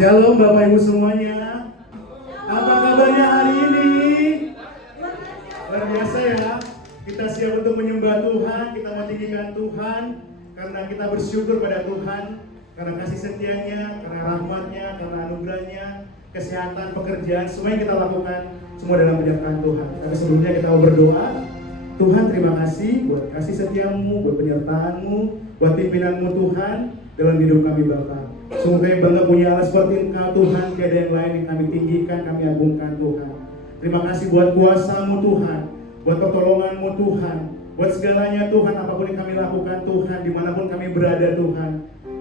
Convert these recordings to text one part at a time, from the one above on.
Shalom Bapak Ibu semuanya. Apa kabarnya hari ini? Luar biasa ya. Kita siap untuk menyembah Tuhan, kita mentinggikan Tuhan karena kita bersyukur pada Tuhan karena kasih setianya, karena rahmatnya, karena anugerahnya, kesehatan, pekerjaan, semua yang kita lakukan semua dalam penyertaan Tuhan. Tapi sebelumnya kita mau berdoa. Tuhan terima kasih buat kasih setiamu, buat penyertaanmu, buat pimpinanmu Tuhan dalam hidup kami Bapa. Sungguh kami bangga punya Allah seperti Engkau Tuhan, tiada yang lain yang kami tinggikan, kami agungkan Tuhan. Terima kasih buat kuasa-Mu Tuhan, buat pertolongan-Mu Tuhan, buat segalanya Tuhan, apapun yang kami lakukan Tuhan, dimanapun kami berada Tuhan.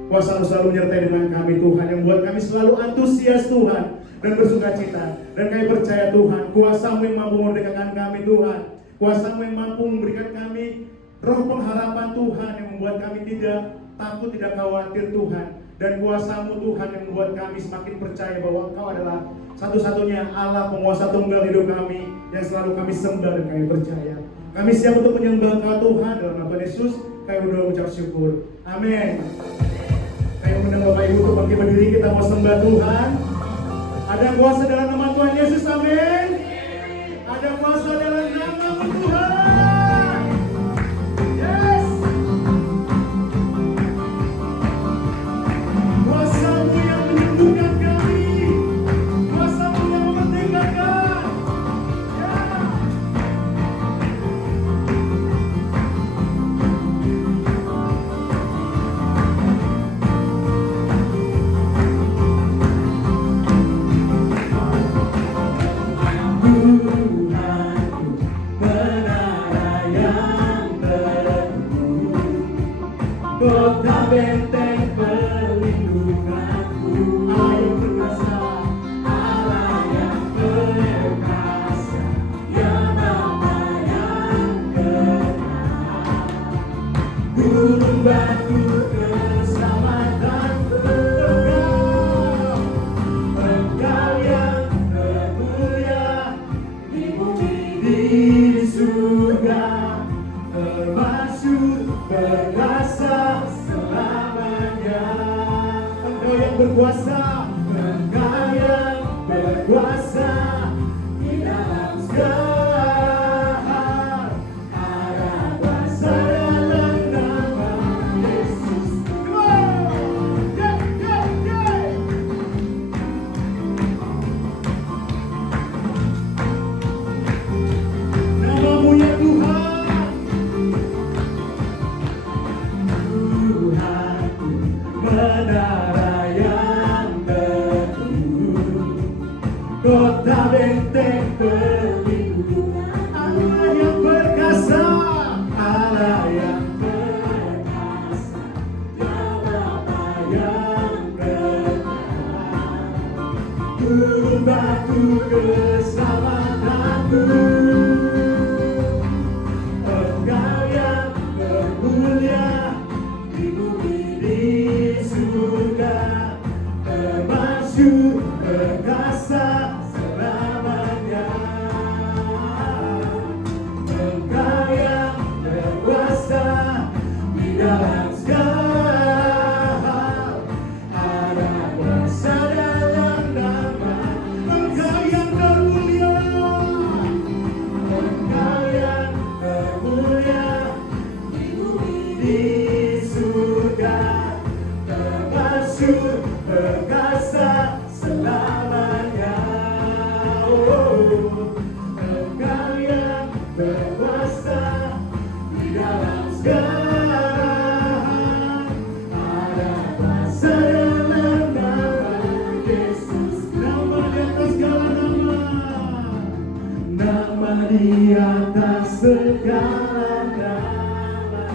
Kuasa-Mu selalu menyertai dengan kami Tuhan, yang buat kami selalu antusias Tuhan, dan bersuka cita. Dan kami percaya Tuhan, kuasa-Mu yang mampu memerdekakan kami Tuhan, kuasa-Mu yang mampu memberikan kami roh pengharapan Tuhan, yang membuat kami tidak takut, tidak khawatir Tuhan. Dan kuasa-Mu Tuhan yang membuat kami semakin percaya bahwa Engkau adalah satu-satunya Allah penguasa tunggal hidup kami yang selalu kami sembah dan kami percaya. Kami siap untuk menyembah Engkau Tuhan dalam nama Yesus. Kami berdoa mengucap syukur. Amin. Kami undang Bapak Ibu untuk bangkit berdiri, kita mau sembah Tuhan. Ada kuasa dalam nama Tuhan Yesus. Amin. Ada kuasa dalam nama Tuhan. Berkuasa, Engkau yang berkuasa di dalam segala hal. Ada kuasa dalam nama Yesus. Namamu ya Tuhan. Tuhanku menara yang teguh, kota benteng berlindung, Allah yang perkasa, Allah yang perkasa, Dia Bapa yang berkenan, Guru batu keselamatanku. Engkau yang bermulia di bumi di surga, termasyur perkasa selamanya. Engkau yang berkuasa di dalam segala hal. Ada kuasa dalam nama. Engkau yang termulia, Engkau yang termulia di bumi di surga, termasyur perkasa selamanya. Engkau yang berkuasa di dalam segala hal. Ada kuasa dalam nama Yesus, nama di atas segala nama, nama di atas segala nama.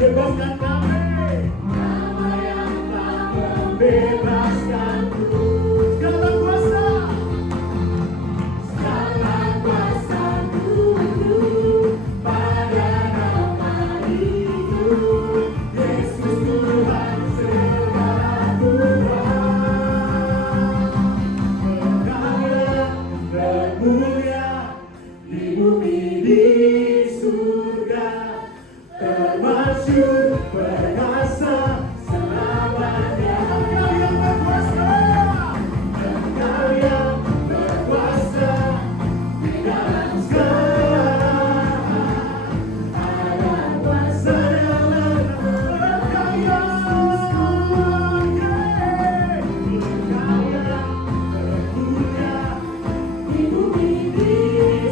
membebaskan kami. Nama yang telah membebaskanku. Segala kuasa. Segala kuasa tunduk pada nama itu. Yesus Tuhan segala Tuhan. Berkaya, bermulia di bumi di surga, termasyhur perkasa selamanya. Engkau yang berkuasa, Engkau yang berkuasa di dalam segala ada kuasa dalam Engkau yang bermulia di bumi di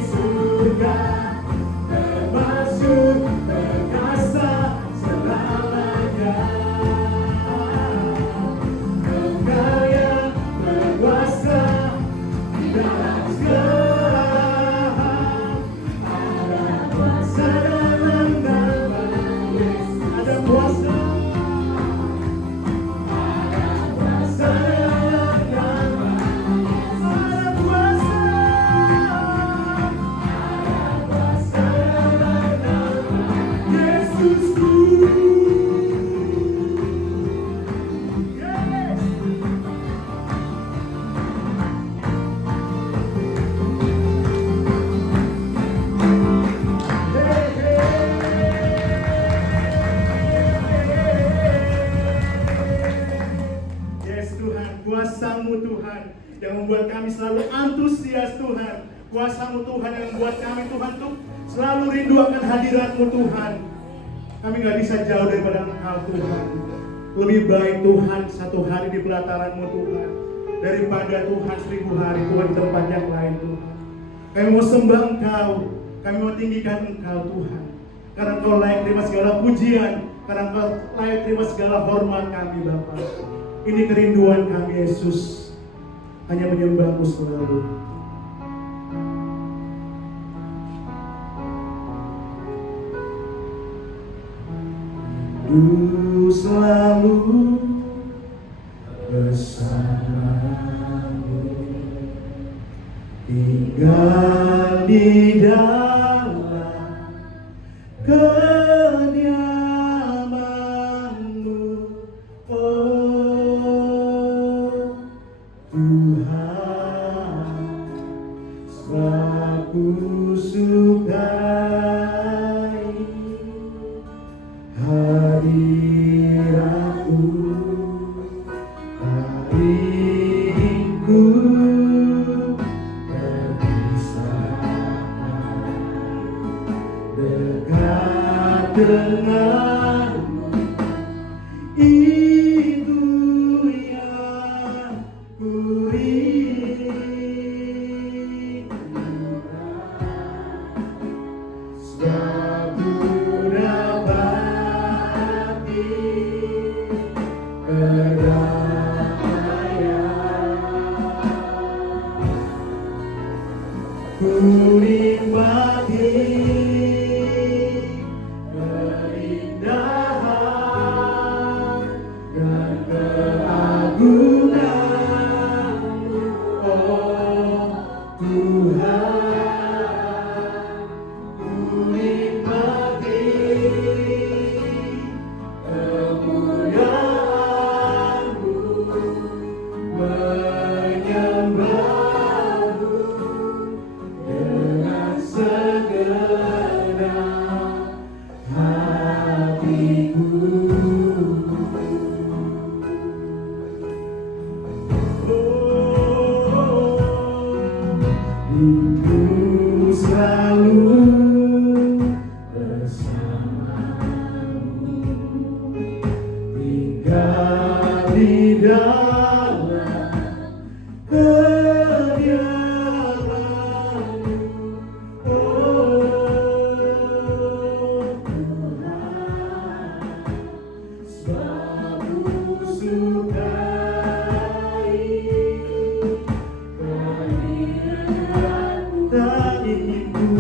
surga, termasyhur perkasa selamanya. Engkau yang berkuasa di dalam segala ada kuasa dalam nama Yesus. Ada kuasa dalam nama Yesus. Ada kuasa dalam nama Yesusku. Yes. Yes Tuhan, kuasa-Mu Tuhan yang membuat kami selalu antusias Tuhan. Kuasa-Mu Tuhan yang membuat kami Tuhan tuh selalu rindu akan hadirat-Mu Tuhan. Kami gak bisa jauh daripada Engkau Tuhan. Lebih baik Tuhan satu hari di pelataran-Mu Tuhan daripada Tuhan 1000 hari Tuhan di tempat yang lain Tuhan. Kami mau sembah Engkau, kami mau tinggikan Engkau Tuhan. Karena Engkau layak terima segala pujian, karena Engkau layak terima segala hormat kami Bapa. Ini kerinduan kami Yesus, hanya menyembah-Mu selalu. Ku selalu bersamamu, tinggal di dalam kediaman-Mu, oh Tuhan, sebab ku sukai hadirat-Mu, hariku berpisah dekat denganmu, itu yang ku rindukan. Sebab ku dapati perdamaian, ku nikmati keindahan dan keagungan-Mu, oh Tuhan. Ku nikmati kemuliaan-Mu, menyembah-Mu dengan segenap hatiku. Rindu selalu bersamamu, tinggal di dalam kediaman-Mu, oh Tuhan, sebab ku sukai kehadirat-Mu. Tak ingin ku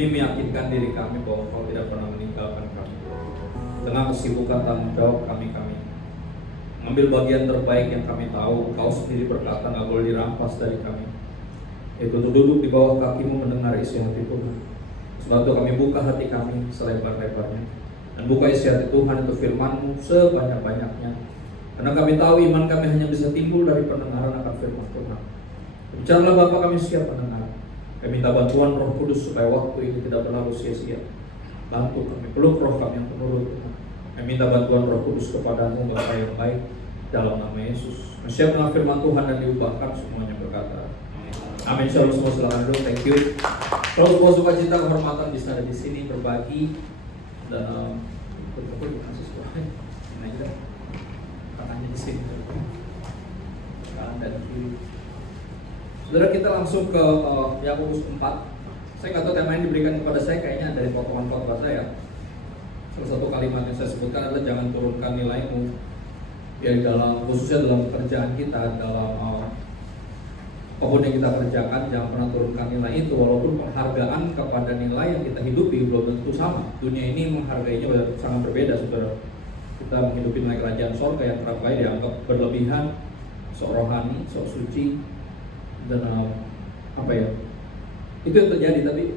demi meyakinkan diri kami bahwa Engkau tidak pernah meninggalkan kami. Dengan kesibukan tanggung jawab kami mengambil bagian terbaik yang kami tahu, Engkau sendiri berkata nggak boleh dirampas dari kami, yaitu duduk di bawah kaki-Mu mendengar isi hati Tuhan. Sebab itu kami buka hati kami selebar-lebarnya, dan buka isi hati Tuhan untuk firman-Mu sebanyak-banyaknya. Karena kami tahu iman kami hanya bisa timbul dari pendengaran akan firman Tuhan. Bicaralah Bapa, kami siap mendengar. Kami minta bantuan Roh Kudus supaya waktu ini tidak berlalu sia-sia. Bantu kami, peluk roh kami yang penurut Tuhan. Kami minta bantuan Roh Kudus kepada-Mu Bapa yang baik, dalam nama Yesus. Siap dengan firman Tuhan dan diubahkan semuanya berkata amin. Shalom semua, silakan dulu. Thank you. Kalau semua suka cinta kehormatan bisa ada di sini berbagi dan berkumpul. sini aja. Kanannya di sini. Kanan dan kiri. Saudara, kita langsung ke Yakobus 4. Saya nggak tahu tema yang diberikan kepada saya, kayaknya dari potongan khotbah saya. Salah satu kalimat yang saya sebutkan adalah jangan turunkan nilaimu, ya dalam khususnya dalam pekerjaan kita, dalam apapun yang kita kerjakan, jangan pernah turunkan nilai itu. Walaupun penghargaan kepada nilai yang kita hidupi belum tentu sama. Dunia ini menghargainya sangat berbeda, saudara. Kita menghidupi nilai kerajaan sorga yang kerap kali dianggap berlebihan, sok rohani, sok suci, dan itu yang terjadi. Tapi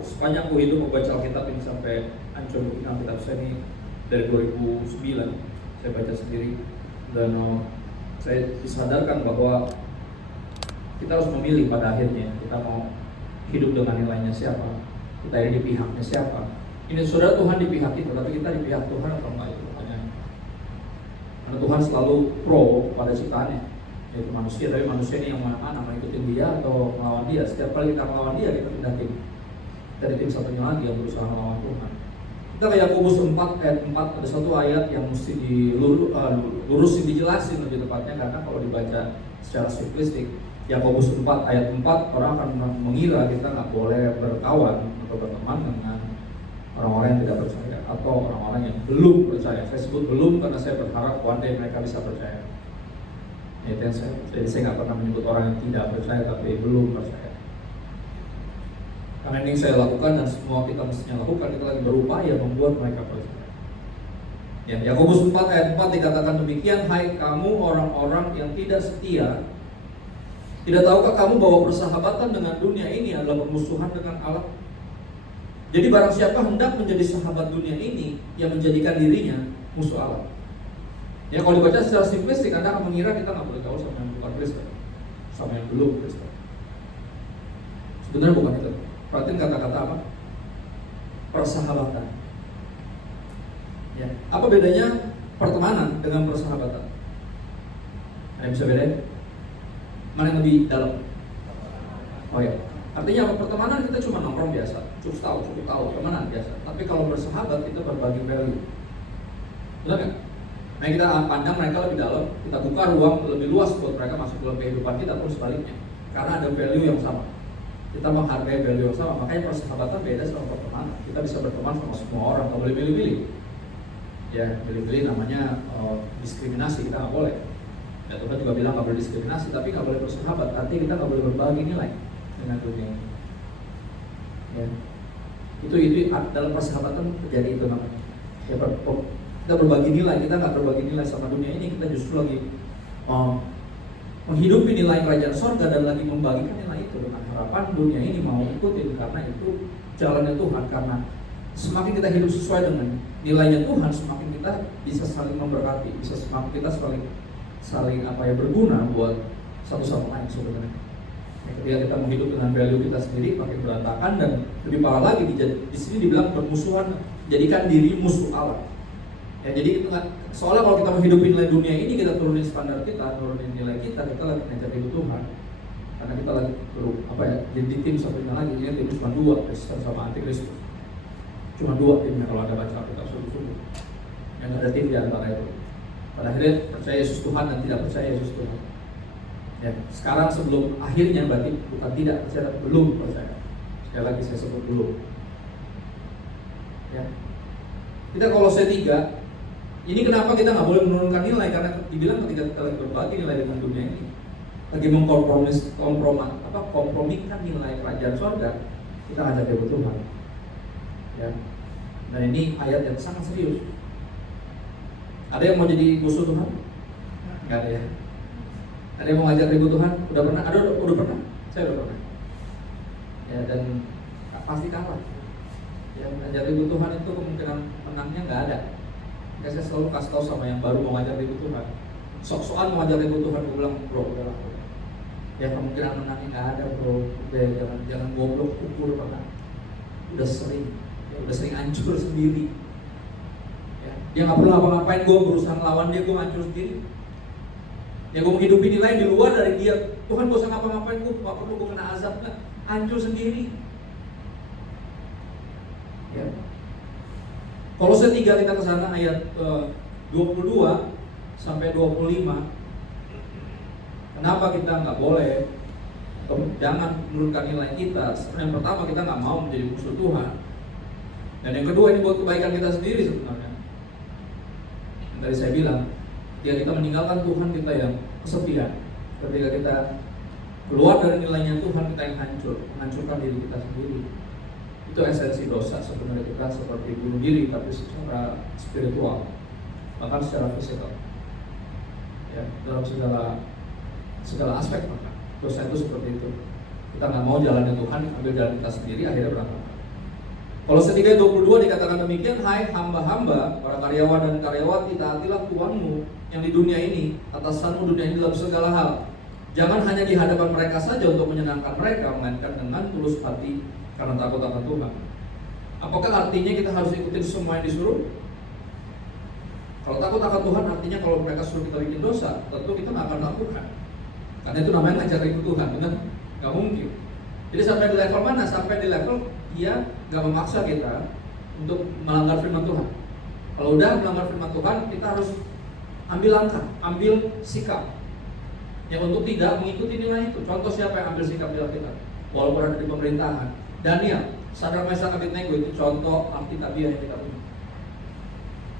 sepanjang aku hidup membaca Alkitab ini sampai hancur Alkitab saya ini dari 2009 saya baca sendiri, dan saya disadarkan bahwa kita harus memilih pada akhirnya kita mau hidup dengan nilainya siapa, kita ini di pihaknya siapa. Ini saudara, Tuhan di pihak kita, tapi kita di pihak Tuhan atau enggak, itu pertanyaannya. Karena Tuhan selalu pro pada ciptaannya, yaitu manusia, tapi manusia ini yang mana mau ikutin dia atau melawan dia. Setiap kali kita melawan dia, kita pindah tim. Dari tim satunya lagi yang berusaha melawan Tuhan. Kita ke Yakobus 4 ayat 4, ada satu ayat yang mesti dilurusin, dijelasin lebih tepatnya, karena kalau dibaca secara simplistik, Yakobus 4 ayat 4, orang akan mengira kita nggak boleh berkawan atau berteman dengan orang-orang yang tidak percaya atau orang-orang yang belum percaya. Saya sebut belum karena saya berharap one day mereka bisa percaya. Itu yang jadi saya nggak pernah menyebut orang yang tidak percaya tapi belum percaya. Karena ini saya lakukan dan semua kita mestinya lakukan, kita lagi berupaya membuat mereka percaya. Ya, Yakobus 4 ayat 4 dikatakan demikian, hai kamu orang-orang yang tidak setia, tidak tahukah kamu bahwa persahabatan dengan dunia ini adalah permusuhan dengan Allah? Jadi barang siapa hendak menjadi sahabat dunia ini, yang menjadikan dirinya musuh Allah. Ya, kalau dibaca secara simplistik, Anda akan mengira kita nggak boleh tahu sama yang bukan Kristen, sama yang belum Kristen. Sebenarnya bukan itu. Perhatiin kata-kata apa? Persahabatan. Ya, apa bedanya pertemanan dengan persahabatan? Ada bisa bedain? Mana yang lebih dalam? Oh ya, artinya apa? Pertemanan kita cuma nongkrong biasa, cukup tahu, temenan biasa. Tapi kalau bersahabat kita berbagi value. Benar nggak? Nah, kita pandang mereka lebih dalam, kita buka ruang lebih luas buat mereka masuk dalam kehidupan kita, pun sebaliknya. Karena ada value yang sama. Kita menghargai value yang sama, makanya persahabatan beda sama pertemanan. Kita bisa berteman sama semua orang, nggak boleh pilih-pilih. Ya, pilih-pilih namanya diskriminasi, kita nggak boleh. Ya, Tuhan juga bilang nggak boleh diskriminasi, tapi nggak boleh bersahabat. Artinya kita nggak boleh berbagi nilai dengan dunia ini. Ya, itu dalam persahabatan terjadi itu namanya. Ya, kita berbagi nilai, kita nggak berbagi nilai sama dunia ini, kita justru lagi menghidupi nilai kerajaan sorga dan lagi membagikan nilai itu dengan harapan dunia ini mau ikutin, karena itu jalannya Tuhan. Karena semakin kita hidup sesuai dengan nilainya Tuhan, semakin kita bisa saling memberkati, bisa semakin kita saling berguna buat satu sama lain sebenarnya. Ketika kita menghidup dengan value kita sendiri makin berantakan, dan lebih parah lagi di sini dibilang bermusuhan, jadikan diri musuh Allah. Ya, jadi soalnya kalau kita menghidupi nilai dunia ini, kita turunin standar kita, turunin nilai kita lagi ngejar hidup Tuhan. Karena kita lagi jadi tim satunya lagi, ini tim cuma dua, Kristen sama anti-Kristus. Cuma dua timnya kalau ada baca kita sungguh-sungguh. Yang ada tim di antara itu. Pada akhirnya percaya Yesus Tuhan dan tidak percaya Yesus Tuhan. Ya, sekarang sebelum akhirnya berarti bukan tidak percaya, belum percaya. Sekali lagi saya sebut belum. Ya. Kita Kolose 3. Ini kenapa kita nggak boleh menurunkan nilai, karena dibilang ketika kita lagi berbagi nilai dengan dunia ini, lagi kompromikan nilai kerajaan sorga, kita ngajak ribut Tuhan. Ya. Dan ini ayat yang sangat serius. Ada yang mau jadi musuh Tuhan? Nggak ada ya. Ada yang mau ngajak ribut Tuhan? Udah pernah? Udah pernah? Saya udah pernah. Ya, dan pasti kalah. Yang ngajak ribut Tuhan itu kemungkinan menangnya nggak ada. Saya selalu kasih tahu sama yang baru mau ngajak ribut Tuhan, sok-sokan mau ngajak ribut Tuhan, gue bilang bro, udah lah. Ya kemungkinan menangnya nggak ada bro, udah jangan goblok ukur karena udah sering hancur sendiri. Ya, dia nggak perlu apa-ngapain, gue berusaha ngelawan dia, gue hancur sendiri. Ya gue menghidupi nilai di luar dari dia, Tuhan gak usah ngapa-ngapain, gue nggak perlu gue kena azab, nggak, hancur sendiri. Ya. Kolose 3 kita ke sana ayat 22 sampai 25. Kenapa kita nggak boleh atau jangan menurunkan nilai kita? Yang pertama, kita nggak mau menjadi musuh Tuhan. Dan yang kedua, ini buat kebaikan kita sendiri sebenarnya. Yang tadi saya bilang, ya kita meninggalkan Tuhan kita yang kesepian. Ketika kita keluar dari nilainya Tuhan, kita yang menghancurkan diri kita sendiri. Itu esensi dosa sebenarnya, kita seperti bunuh diri tapi secara spiritual, bahkan secara fisikal. Ya, dalam segala aspek maka dosa itu seperti itu. Kita nggak mau jalannya Tuhan, ambil jalan kita sendiri, akhirnya berantakan. Kolose 3:22 dikatakan demikian, hai hamba-hamba, para karyawan dan karyawati, taatilah Tuhanmu yang di dunia ini, atasanmu dunia ini dalam segala hal. Jangan hanya di hadapan mereka saja untuk menyenangkan mereka, melainkan dengan tulus hati karena takut akan Tuhan. Apakah artinya kita harus ikutin semua yang disuruh? Kalau takut akan Tuhan artinya kalau mereka suruh kita bikin dosa, tentu kita nggak akan lakukan. Karena itu namanya ngajarin Tuhan, benar? Nggak mungkin. Jadi sampai di level mana? Sampai di level dia nggak memaksa kita untuk melanggar firman Tuhan. Kalau udah melanggar firman Tuhan, kita harus ambil langkah, ambil sikap yang untuk tidak mengikuti nilai itu. Contoh siapa yang ambil sikap di Alkitab? Walaupun ada di pemerintahan, Daniel, Sadrak Mesak Abednego itu contoh Alkitabiah yang kita punya.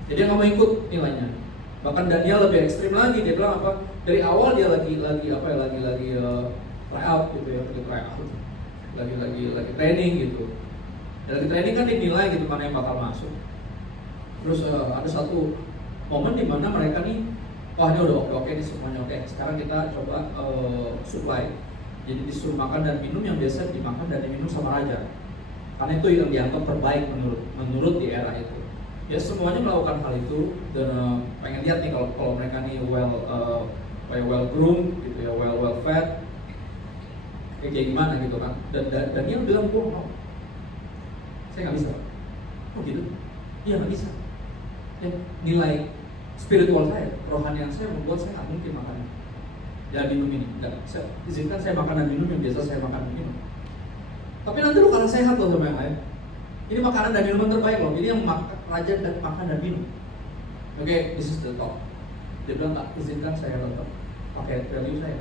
Jadi dia nggak mau ikut nilainya. Bahkan Daniel lebih ekstrim lagi, dia bilang apa? Dari awal dia lagi try out gitu ya, lagi training gitu. Dan lagi training kan dinilai gitu mana yang bakal masuk. Terus ada satu momen di mana mereka nih, wah ini udah oke nih semuanya oke. Sekarang kita coba supply. Jadi disuruh makan dan minum yang biasa dimakan dan diminum sama raja. Karena itu yang dianggap terbaik menurut di era itu. Ya semuanya melakukan hal itu dan pengen lihat nih kalau mereka nih well groomed gitu ya, well fed kayak gimana gitu kan. Dan dia bilang gue mau, saya nggak bisa. Oh gitu? Iya nggak bisa. Ya, nilai spiritual saya, rohanian saya membuat saya nggak mungkin makan dan minum ini. Nggak, izinkan saya makan dan minum yang biasa saya makan dan minum. Tapi nanti lu kalah sehat loh sama yang lain. Ini makanan dan minuman terbaik loh. Ini yang raja dan makan dan minum. Oke, this is the top. Dia bilang tak izinkan saya tetap pakai value saya.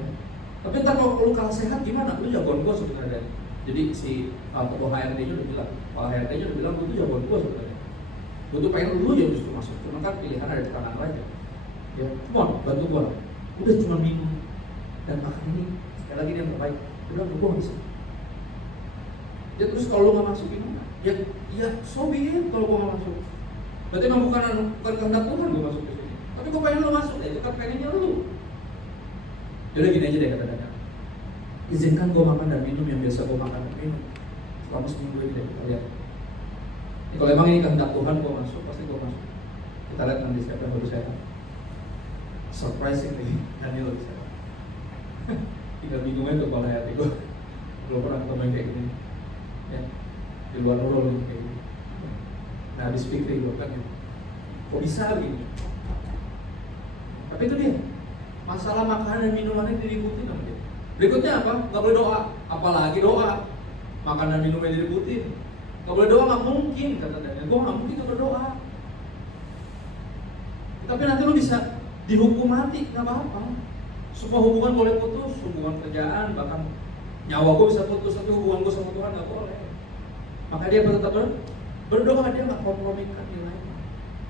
Ya. Tapi ntar kalau lu kalah sehat gimana? Lu jagoan gua sebenarnya. Jadi si ketua HRD-nya udah bilang, Pak HRD-nya udah bilang gua tuh jagoan gua sebenarnya. Gua tuh pengen lu yang justru masuk. Cuma kan pilihan ada di tangan raja. Ya, come on, bantu gua. Udah cuma minum dan makan ini. Sekali lagi ini yang terbaik. Dia bilang gua nggak bisa. Ya terus kalau lu nggak masuk gimana? Ya so be it kalau gua nggak masuk. Berarti memang bukan kehendak Tuhan gua masuk ke sini. Tapi gua pengen lu masuk, ya tetap pengennya lu. Jadi gini aja deh kata-kata. Izinkan gua makan dan minum yang biasa gua makan dan minum selama seminggu ini deh, kita lihat. Ya, kalau emang ini kehendak Tuhan gua masuk, pasti gua masuk. Kita lihat nanti siapa yang baru sehat. Surprisingly, Daniel lebih sehat. Tinggal bingung aja tuh kalau hati gua. Belum pernah ketemu kayak gini. Ya, di luar nurul kayak gitu. Nah habis pikir gue kan gitu. Kok bisa begini? Tapi itu dia, masalah makanan dan minumannya diributin sama dia. Berikutnya apa? Gak boleh doa. Apalagi doa. Makan dan minumnya diributin. Gak boleh doa, gak mungkin kata Daniel. Gue gak mungkin gak berdoa. Tapi nanti lu bisa dihukum mati, gak apa-apa. Semua hubungan boleh putus, hubungan kerjaan, bahkan nyawa gue bisa putus, tapi hubungan gue sama Tuhan gak boleh. Maka dia tetap berdoa, dia gak kompromikan nilainya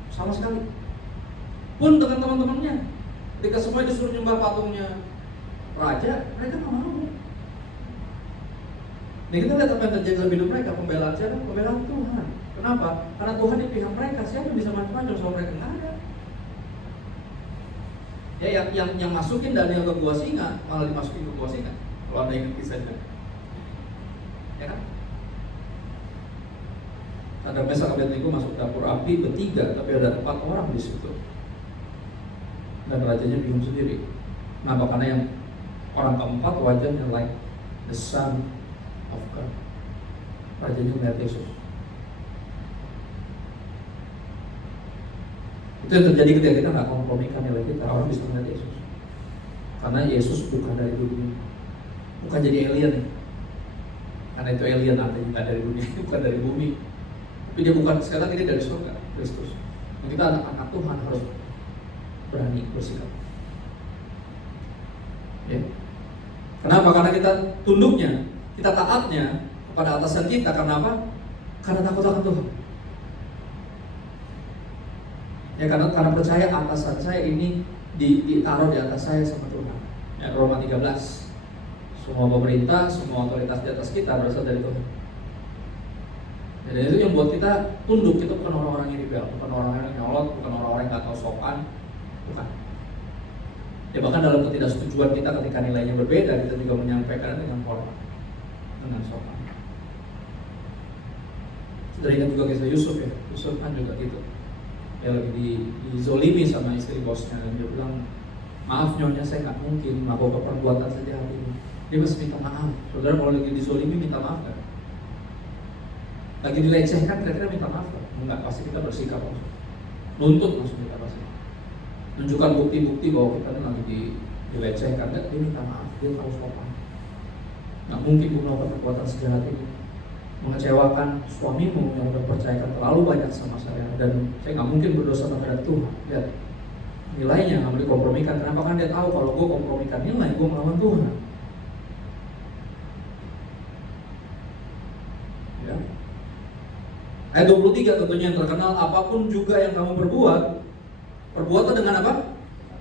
sama sekali. Pun dengan teman-temannya, ketika semua disuruh nyembah patungnya raja, mereka gak mau. Nah kita lihat apa yang terjadi dalam hidup mereka, pembelaan siapa? Pembelaan Tuhan. Kenapa? Karena Tuhan di pihak mereka, siapa yang bisa macam-macam sama mereka? Gak ada. Ya yang masukin Daniel ke gua singa, malah dimasukin ke gua singa. Kalau Anda ingat kisahnya, ya kan? Sadrak Mesak Abednego masuk dapur api bertiga, tapi ada 4 orang di situ. Dan rajanya bingung sendiri. Kenapa? Karena yang orang keempat wajahnya like the Son of God. Rajanya melihat Yesus. Itu yang terjadi ketika kita nggak kompromikan nilai kita. Orang bisa melihat Yesus. Karena Yesus bukan dari dunia. Bukan jadi alien. Karena itu alien artinya bukan dari dunia, bukan dari bumi. Tapi dia bukan, sekali lagi dia dari surga, Kristus. Dan kita anak-anak Tuhan harus berani bersikap. Ya. Kenapa? Karena kita tunduknya, kita taatnya kepada atasan kita. Kenapa? Karena takut akan Tuhan. Ya, karena percaya atasan saya ini ditaruh di atas saya sama Tuhan. Ya, Roma 13. Semua pemerintah, semua otoritas di atas kita berasal dari Tuhan. Dan itu yang buat kita tunduk. Kita bukan orang-orang yang rebel, bukan orang-orang yang nyolot, bukan orang-orang yang gak tahu sopan, bukan. Ya bahkan dalam ketidaksetujuan kita ketika nilainya berbeda, kita juga menyampaikan dengan hormat, dengan sopan. Sudah ingat juga kisah Yusuf ya, Yusuf kan juga gitu. Dia lagi dizolimi sama istri bosnya dan dia bilang, maaf nyonya, saya nggak mungkin melakukan perbuatan sejahat ini. Dia masih minta maaf. Saudara kalau lagi dizolimi minta maaf kan? Lagi dilecehkan kira-kira minta maaf kan? Enggak, pasti kita bersikap langsung. Nuntut langsung kita pasti. Tunjukkan bukti-bukti bahwa kita lagi dilecehkan, dia minta maaf, dia tahu sopan. Nggak mungkin melakukan perbuatan sejahat ini, mengecewakan suamimu yang udah percayakan terlalu banyak sama saya, dan saya nggak mungkin berdosa terhadap Tuhan. Lihat nilainya nggak boleh kompromikan. Kenapa? Kan dia tahu kalau gue kompromikan nilai, gue melawan Tuhan. Ya. Ayat 23 tentunya yang terkenal, apapun juga yang kamu perbuat, perbuatan dengan apa?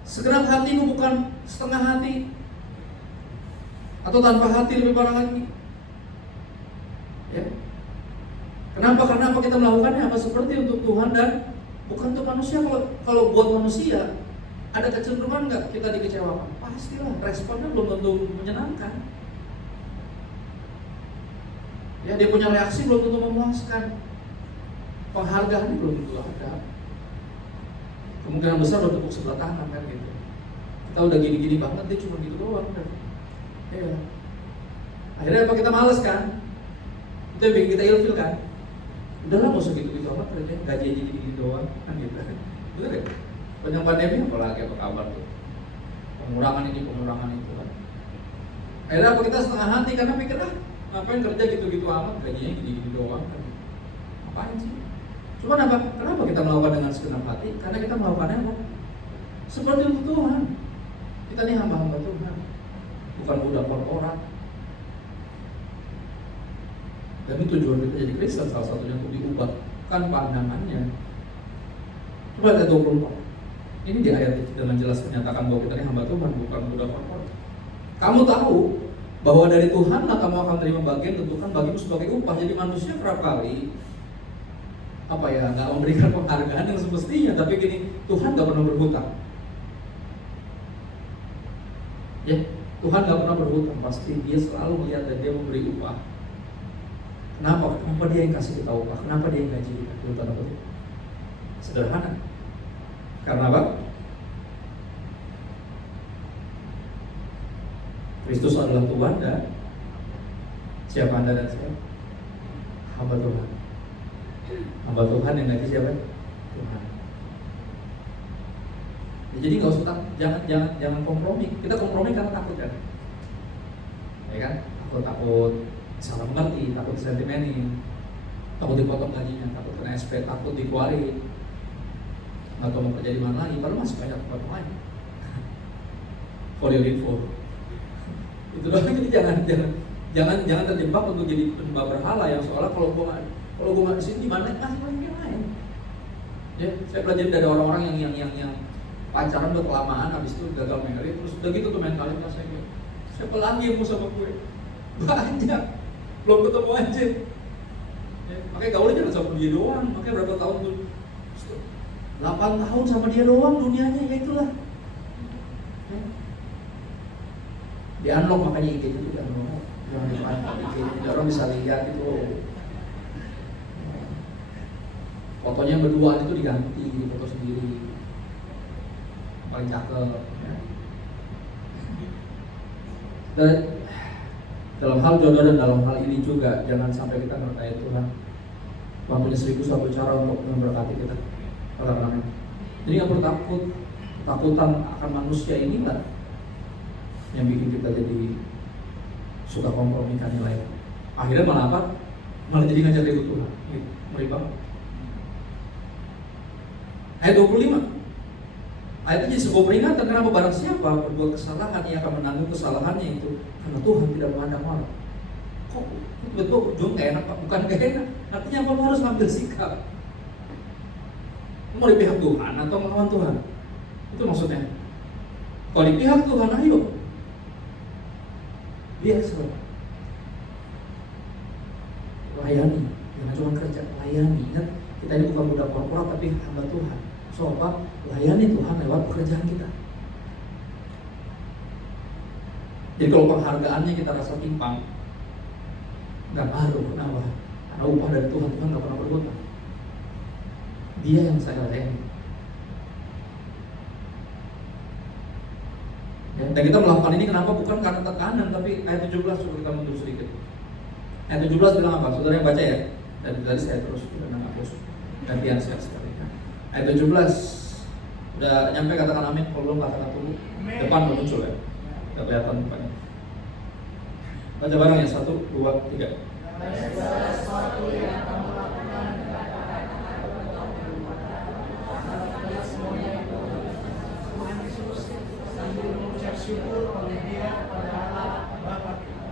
Segenap hatimu, bukan setengah hati atau tanpa hati, lebih parah lagi. Ya. Kenapa? Karena apa kita melakukannya? Apa seperti untuk Tuhan dan bukan untuk manusia. Kalau buat manusia, ada kecenderungan nggak kita dikecewakan? Pastilah, responnya belum tentu menyenangkan. Ya, dia punya reaksi belum tentu memuaskan. Penghargaan belum tentu ada. Kemungkinan besar bertepuk sebelah tangan kan gitu. Kita udah gini-gini banget, dia cuma gitu doang kan. Ya. Akhirnya apa, kita males kan? Itu yang bikin kita ilfil kan? Udahlah, gak usah gitu-gitu amat kerja, gaji aja gini-gini doang kan gitu kan. Bener ya? Panjang pandemi apalagi apa kabar tuh? Pengurangan ini, pengurangan itu kan. Akhirnya apa, kita setengah hati karena mikir, ngapain kerja gitu-gitu amat, gajinya gini-gini doang kan. Ngapain sih? Cuma apa? Kenapa kita melakukan dengan segenap hati? Karena kita melakukannya apa? Seperti untuk Tuhan. Kita nih hamba-hamba Tuhan, bukan budak korporat. Dan itu tujuan kita jadi Kristen salah satunya untuk diubahkan pandangannya. Coba ayat 24. Ini di ayat itu dengan jelas menyatakan bahwa kita ini hamba Tuhan, bukan budak korporat. Kamu tahu bahwa dari Tuhan lah kamu akan terima bagian tentukan bagimu sebagai upah. Jadi manusia kerap kali nggak memberikan penghargaan yang semestinya. Tapi gini, Tuhan nggak pernah berhutang. Ya, Tuhan nggak pernah berhutang. Pasti Dia selalu melihat dan Dia memberi upah. Kenapa? Kenapa Dia yang kasih kita upah? Kenapa Dia yang gaji kita? Sederhana. Karena apa? Kristus adalah Tuhan dan siapa Anda dan saya? Hamba Tuhan. Hamba Tuhan yang gaji siapa? Tuhan. Ya, jadi nggak usah jangan kompromi. Kita kompromi karena takut kan? Ya kan? Takut salah mengerti, takut sentimenin, takut dipotong gajinya, takut kena SP, takut dikeluarin, atau mau kerja di mana lagi, padahal masih banyak tempat lain. For your info. Itu doang. Jadi jangan terjebak untuk jadi penyembah berhala yang seolah kalau gue nggak di sini di mana masih banyak yang lain. Ya, saya belajar dari orang-orang yang pacaran udah kelamaan, habis itu gagal married, terus udah gitu tuh mentalitas saya gitu. Siapa lagi yang mau sama gue? Banyak, belum ketemu aja. Ya, makanya gaulnya jangan sama dia doang. Makanya berapa tahun tuh? 8 tahun sama dia doang dunianya, ya itulah. Ya. Di unlock makanya IG itu juga orang bisa lihat itu. Fotonya berdua itu diganti, di foto sendiri. Paling cakep. Ya. Dan dalam hal jodoh dan dalam hal ini juga jangan sampai kita ngertain Tuhan. Tuhan punya 1001 cara untuk memberkati kita. Jadi nggak perlu takut. Takutan akan manusia inilah yang bikin kita jadi suka kompromikan nilai. Akhirnya malah apa? Malah jadi ngajak ribut Tuhan. Ngeri banget. Ayat 25. Ayat itu jadi sebuah peringatan. Kenapa? Barang siapa berbuat kesalahan, ia akan menanggung kesalahannya itu, karena Tuhan tidak memandang orang. Kok betul ujung gak enak Pak? Bukan gak enak. Artinya apa? Lo harus ngambil sikap. Mau di pihak Tuhan atau melawan Tuhan? Itu maksudnya. Kalau di pihak Tuhan, ayo. Biasa. Layani. Jangan cuma kerja, layani. Ingat, kita ini bukan budak korporat tapi hamba Tuhan. So apa? Layani Tuhan lewat pekerjaan kita. Jadi kalau penghargaannya kita rasa timpang, nggak ngaruh. Kenapa? Karena upah dari Tuhan nggak pernah berhutang. Dia yang saya layani. Ya, dan kita melakukan ini kenapa? Bukan karena tekanan, tapi ayat 17 coba kita mundur sedikit. Ayat 17 bilang apa? Saudara yang baca ya. Dan tadi saya terus dan hapus. Gantian saya sekali. Ayat 17 udah nyampe, katakan amin. Kalau belum katakan tunggu. Depan muncul ya. Tidak kelihatan depannya. Baca bareng ya, 1, 2, 3.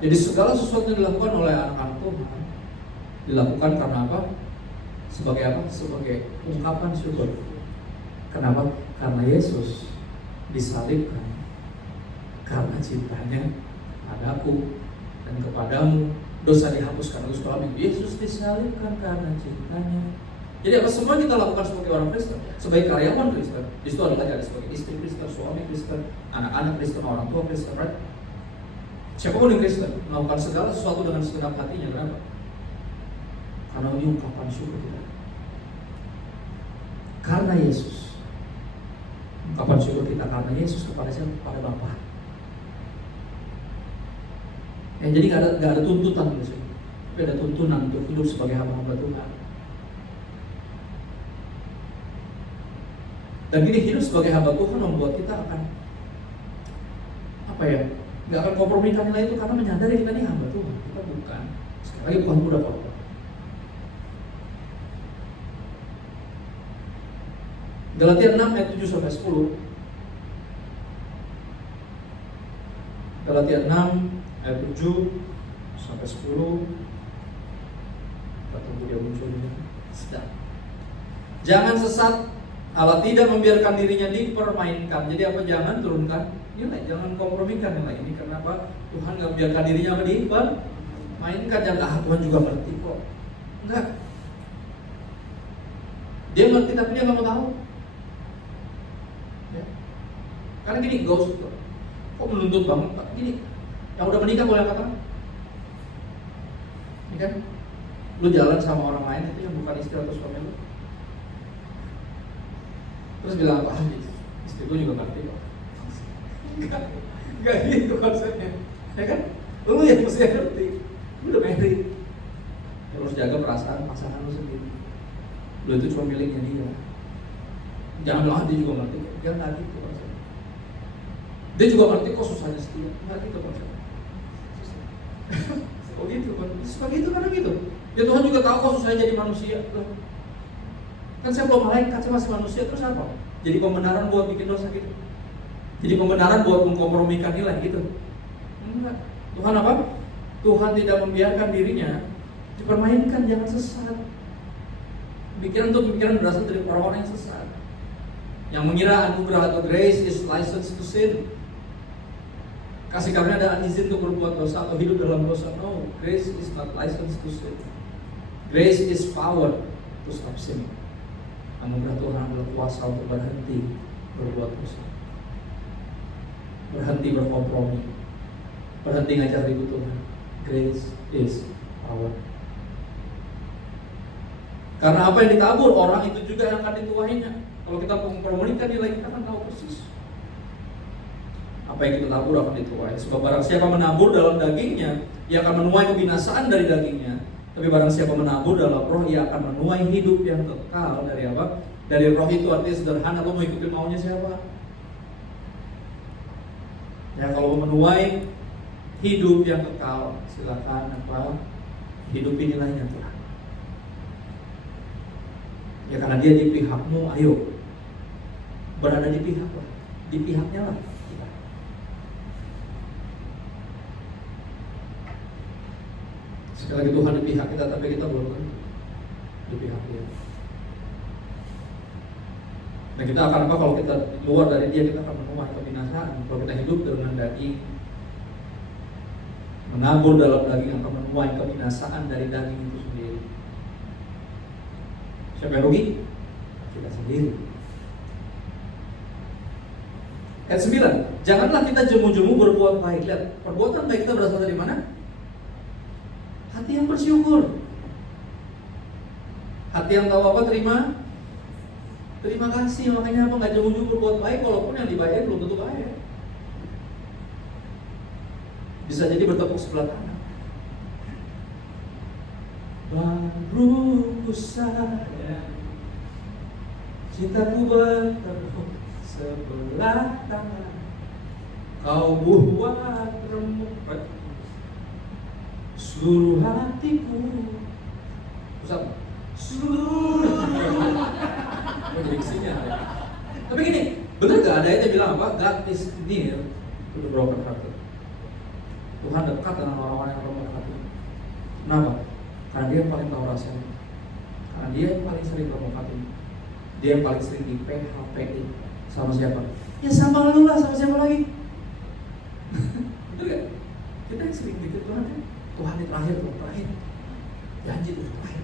Jadi segala sesuatu yang dilakukan oleh anak-anak Tuhan dilakukan karena apa? Sebagai apa? Sebagai ungkapan syukur. Kenapa? Karena Yesus disalibkan karena cintanya padaku dan kepadamu, dosa dihapuskan oleh Tuhan. Yesus disalibkan karena cintanya. Jadi apa semua kita lakukan sebagai orang Kristen, sebagai karyawan Kristen. Di situ ada sebagai istri Kristen, suami Kristen, anak-anak Kristen, orang tua Kristen, right? Siapapun yang Kristen melakukan segala sesuatu dengan segenap hatinya. Kenapa? Karena ini ungkapan syukur kita. Karena Yesus. Ungkapan syukur kita karena Yesus kepada siapa? Kepada Bapa. Ya, jadi nggak ada tuntutan di sini, tapi ada tuntunan untuk hidup sebagai hamba-hamba Tuhan. Dan gini, hidup sebagai hamba Tuhan membuat kita akan apa ya? Nggak akan kompromikan nilai itu karena menyadari kita ini hamba Tuhan. Kita bukan. Sekali lagi bukan budak korporat. Galatia 6 ayat 7 sampai 10. Galatia 6 ayat 7 sampai 10. Kita tunggu dia munculnya. Sedang. Jangan sesat. Allah tidak membiarkan dirinya dipermainkan. Jadi apa? Jangan turunkan nilai, jangan kompromikan nilai ini. Kenapa? Tuhan nggak membiarkan dirinya dipermainkan. Jangan, Tuhan juga ngerti kok. Enggak. Dia ngerti tapi dia nggak mau tahu. Ya. Karena gini, gak usah. Kok menuntut banget Pak? Gini, yang udah menikah boleh katakan? Ini kan, lu jalan sama orang lain itu yang bukan istri atau suami lu. Terus bilang apa? Istri gue juga ngerti kok. Enggak gitu konsepnya. Ya kan? Lu yang mesti ngerti. Lu udah married. Ya, harus jaga perasaan pasangan lu sendiri. Lu itu cuma miliknya dia. Jangan bilang dia juga ngerti. Dia nggak gitu konsepnya. Dia juga ngerti kok susahnya setia. Nggak gitu konsepnya. Oh gitu kan? Seperti itu karena gitu. Ya Tuhan juga tahu kok susahnya jadi manusia. Kan saya belum malaikat, saya masih manusia, terus apa? Jadi pembenaran buat bikin dosa gitu. Jadi pembenaran buat mengkompromikan nilai gitu. Enggak. Tuhan apa? Tuhan tidak membiarkan dirinya dipermainkan, jangan sesat. Pikiran berasal dari orang-orang yang sesat, yang mengira anugerah atau grace is license to sin. Kasih karunia ada izin untuk berbuat dosa atau hidup dalam dosa. No, grace is not license to sin. Grace is power to stop sin. Anugerah Tuhan adalah kuasa untuk berhenti berbuat dosa, berhenti berkompromi, berhenti ngajar ribut Tuhan. Grace is power. Karena apa yang ditabur orang itu juga yang akan dituainya. Kalau kita mempermulikan nilai, kita akan tahu persis apa yang kita tabur akan dituai. Sebab barang siapa menabur dalam dagingnya, ia akan menuai kebinasaan dari dagingnya. Tapi barang siapa menabur dalam roh, ia akan menuai hidup yang kekal. Dari apa? Dari roh itu artinya sederhana, lo mau ikutin maunya siapa? Ya kalau menuai hidup yang kekal, silakan apa? Hidup inilah yang Tuhan. Ya karena dia di pihakmu, ayo berada di pihaknya lah kita. Sekali lagi Tuhan di pihak kita, tapi kita belum tentu di pihak Dia. Dan kita akan apa kalau kita keluar dari Dia, kita akan menuai kebinasaan. Kalau kita hidup dengan daging, menabur dalam daging, akan menuai kebinasaan dari daging itu sendiri. Siapa yang rugi? Kita sendiri. Ayat 9, janganlah kita jemu-jemu berbuat baik. Lihat, perbuatan baik kita berasal dari mana? Hati yang bersyukur. Hati yang tahu apa? Terima kasih. Makanya apa? Nggak jemu-jemu berbuat baik, walaupun yang dibayar belum tentu baik. Bisa jadi bertepuk sebelah kanan. Baru ku sadar cintaku bertepuk sebelah tangan. Kau buat remuk seluruh hatiku. Usap seluruh. Jadi isinya. Tapi gini, benar gak ada yang bilang apa? God is near to the broken hearted. Tuhan dekat dengan orang-orang yang lemah hati. Kenapa? Karena Dia yang paling tahu rasanya. Karena Dia yang paling sering lemah hati. Dia yang paling sering di PHP-in. Sama siapa? Ya sama lu lah, sama siapa lagi? Betul gak? Kita yang sering gitu Tuhan kan? Tuhan ini terakhir, terakhir. Janji itu terakhir.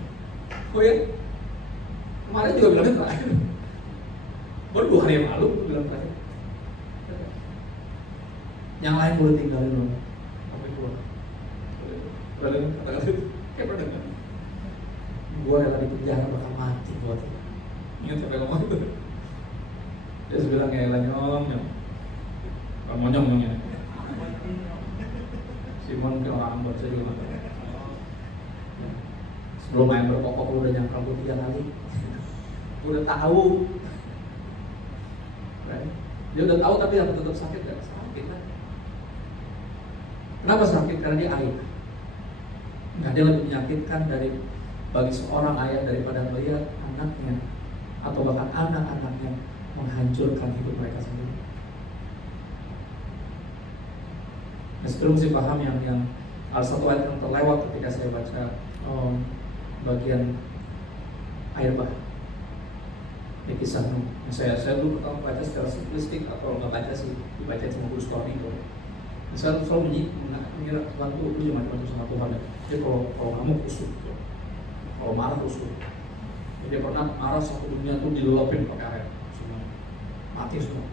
Oh ya? Kemarin juga bilangnya terakhir. Baru 2 hari yang lalu aku bilang terakhir. Yang lain boleh tinggalin loh. Sampai tua. Pernah dengar kata-kata itu? Kayak pernah dengar. Gue rela di penjara bakal mati buat itu. Ingat siapa yang ngomong itu? Dia bilang kayak nyong. Kalau mau nyong-nyongnya. Simon mungkin orang Ambon, saya juga nggak tahu. Sebelum main berkokok, lu udah nyangkal gue 3 kali. Gue udah tahu. Right? Dia udah tahu tapi apa tetap sakit gak? Sakit kan? Kenapa sakit? Karena dia aib. Nggak ada lebih menyakitkan bagi seorang ayah daripada melihat anaknya atau bahkan anak-anaknya menghancurkan hidup mereka sendiri. Nah, sebelum mesti paham yang ada satu ayat yang terlewat ketika saya baca bagian air bah di kisah Nuh. Saya dulu pertama baca secara simplistik atau nggak baca sih, dibaca cuma guru story itu. Saya selalu mengira Tuhan itu lu jangan macam sama Tuhan ya. Jadi kalau kamu kusut, kalau marah kusut. Jadi dia pernah marah satu dunia tuh dilelapin pakai air, semua mati semua.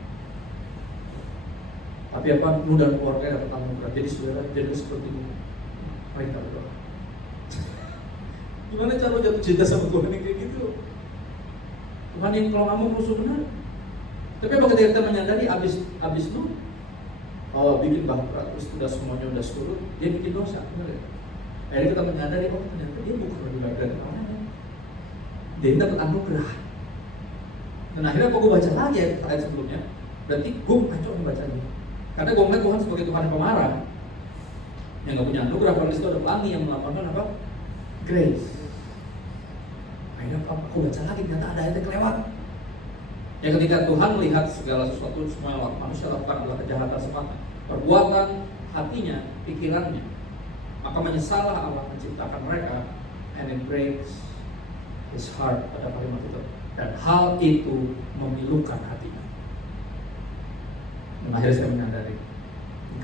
Tapi apa Nuh dan keluarga dapat anugerah. Jadi saudara jadi seperti ini. Mereka berdoa. Gimana cara jatuh cinta sama Tuhan yang kayak gitu? Tuhan yang kalau kamu musuh benar. Tapi apa ketika kita menyadari abis Nuh bikin bahtera terus udah semuanya udah surut, dia bikin dosa, benar ya? Akhirnya kita menyadari ternyata dia bukan lebih baik dari orang lain. Dia dapat anugerah. Dan akhirnya aku baca lagi ayat sebelumnya, berarti gue kacau membacanya. Karena gue melihat Tuhan sebagai Tuhan yang pemarah, yang nggak punya anugerah. Pada disitu ada pelangi yang melambangkan apa? Grace. Akhirnya aku baca lagi, ternyata ada ayat yang kelewat. Ya ketika Tuhan melihat segala sesuatu semua yang manusia lakukan adalah kejahatan semata, perbuatan hatinya, pikirannya, maka menyesallah Allah menciptakan mereka, and it breaks his heart pada kalimat itu. Dan hal itu memilukan hatinya. Dan akhirnya saya menyadari,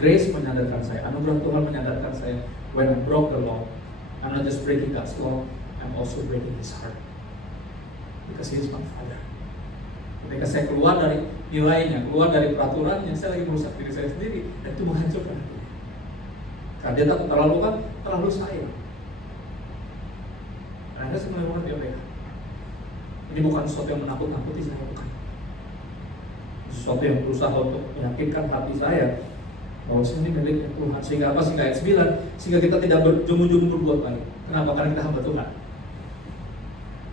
grace menyadarkan saya, anugerah Tuhan menyadarkan saya, when I broke the law, I'm not just breaking God's law, I'm also breaking his heart, because he is my father. Ketika saya keluar dari nilainya, keluar dari peraturannya, saya lagi merusak diri saya sendiri, dan itu menghancurkan hatinya. Karena dia takut terlalu sayang. Dan Anda sebenarnya mengerti apa ya? Ini bukan sesuatu yang menakut-nakuti saya, bukan. Sesuatu yang berusaha untuk meyakinkan hati saya bahwa ini miliknya Tuhan. Sehingga apa? Sehingga ayat 9, sehingga kita tidak berjemu-jemu berbuat baik. Kenapa? Karena kita hamba Tuhan.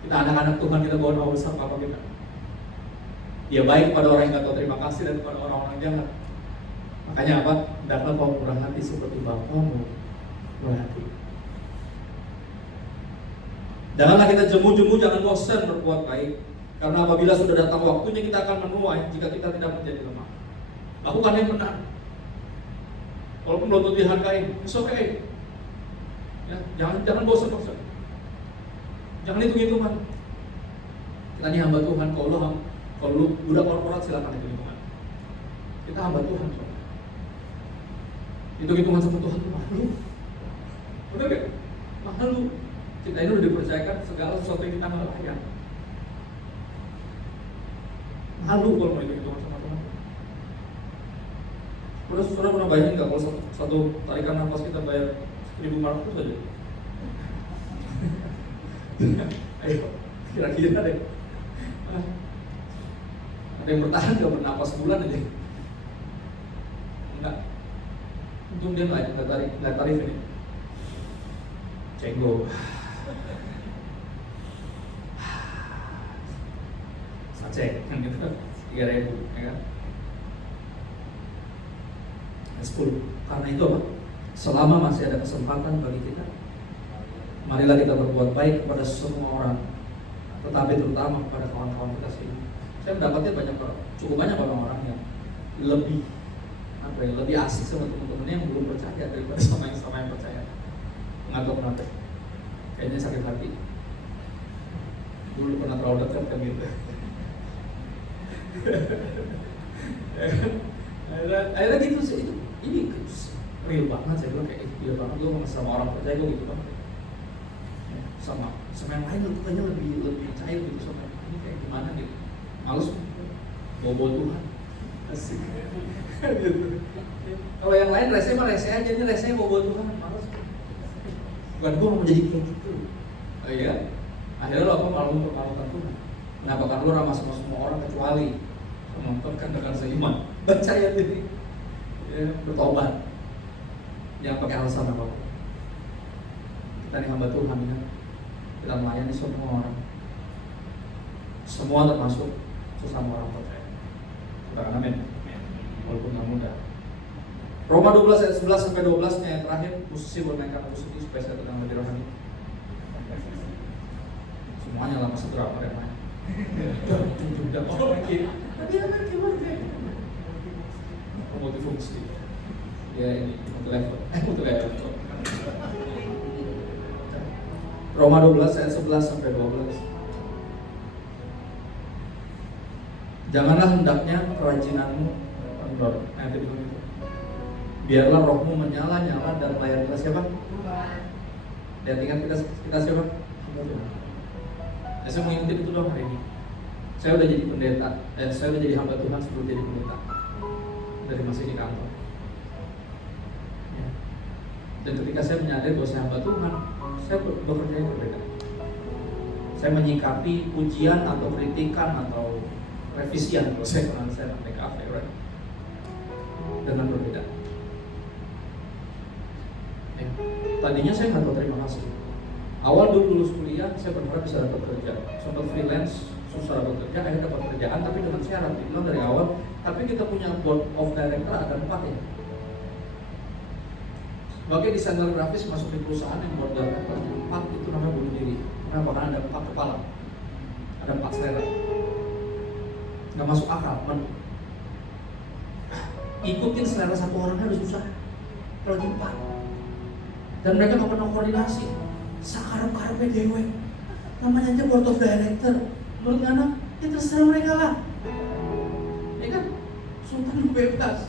Kita anak-anak Tuhan, kita bawa nama besar Bapa kita. Dia baik pada orang yang gak tahu terima kasih dan pada orang-orang jahat. Makanya apa? Hendaklah kau murah hati seperti Bapamu murah hati. Janganlah kita jemu-jemu, jangan bosan berbuat baik. Karena apabila sudah datang waktunya kita akan menuai jika kita tidak menjadi lemah. Lakukan yang benar. Walaupun lutut dihargai, it's okay. Ya, jangan bosan-bosan. Jangan hitung-hitungan. Kita ini hamba Tuhan. Kalau lu budak korporat silakan hitung-hitungan. Kita hamba Tuhan. Hitung-hitungan sama Tuhan itu malu. Udah gak? Malu. Kita ini udah dipercayakan segala sesuatu yang kita nggak layak. Malu kalau mau hitung-hitungan sama Tuhan. Saudara pernah bayangin nggak kalau satu tarikan nafas kita bayar 1.500 saja? Ayo, kira-kira deh. Ada yang bertahan nggak bernapas bulan aja? Enggak. Untung dia nggak tarif ini. Cenggo. Sacek, kan gitu. 3.000, ya kan? 10. Karena itu apa? Selama masih ada kesempatan bagi kita, marilah kita berbuat baik kepada semua orang, tetapi terutama kepada kawan-kawan kita sendiri. Saya mendapatkan cukup banyak orang-orang yang lebih asik sama teman-temannya yang belum percaya daripada sama yang percaya. Nggak kenapa? Kayaknya sakit hati. Dulu pernah terlalu dekat kan gitu. Akhirnya gitu sih, ini real banget. Saya bilang kayak real banget, gue sama orang percaya gue gitu banget. Sama yang lain tuh kayaknya lebih cair gitu, sama ini kayak gimana gitu. Males bawa Tuhan. Asik. Gitu. Kalau yang lain rese mah rese aja, ini rese bawa Tuhan, males. Bukan gue mau jadi kayak gitu. Oh iya. Akhirnya lo apa malu mempermalukan Tuhan. Kenapa? Karena lo ramah sama semua orang kecuali penonton kan dengan seiman. Percaya diri, ya, bertobat. Jangan pakai alasan apa. Kita ini hamba Tuhan ya. Kita melayani semua orang. Semua termasuk sesama orang percaya. Katakan amin. Walaupun nggak mudah. Roma 12 ayat 11 sampai 12 nya yang terakhir, musisi bermainkan musik ini supaya saya tenang lebih rohani. Semuanya lama segera mereka main. Udah mau lagi. Tadi apa gimana? Multifungsi. Ya ini multi-level. Roma 12 ayat 11 sampai 12. Janganlah hendaknya kerajinanmu kendor. Biarlah rohmu menyala-nyala dan melayani siapa? Dan ingat kita siapa? Saya mau ingetin itu dong hari ini. Saya udah jadi pendeta, saya udah jadi hamba Tuhan sebelum jadi pendeta. Dari masih di kantor. Ya. Dan ketika saya menyadari bahwa saya hamba Tuhan, saya bekerja yang berbeda. Saya menyikapi pujian atau kritikan atau revisian, kalau saya kenal saya make up right? Dengan berbeda. Ya. Tadinya saya nggak tahu terima kasih. Awal dulu lulus kuliah, saya berharap bisa dapat kerja. Sempat freelance, susah dapat kerja, akhirnya dapat kerjaan, tapi dengan syarat dibilang dari awal. Tapi kita punya board of director ada 4 ya. Sebagai desainer grafis masuk di perusahaan yang board director 4 itu namanya bunuh diri. Kenapa? Karena ada 4 kepala, ada 4 selera. Nggak masuk akal, ikutin selera satu orangnya udah susah, apalagi 4. Dan mereka nggak pernah koordinasi. Sakarep-karepnya dewe. Namanya aja board of director. Menurut anak, ya terserah mereka lah. Ya kan? Sultan bebas.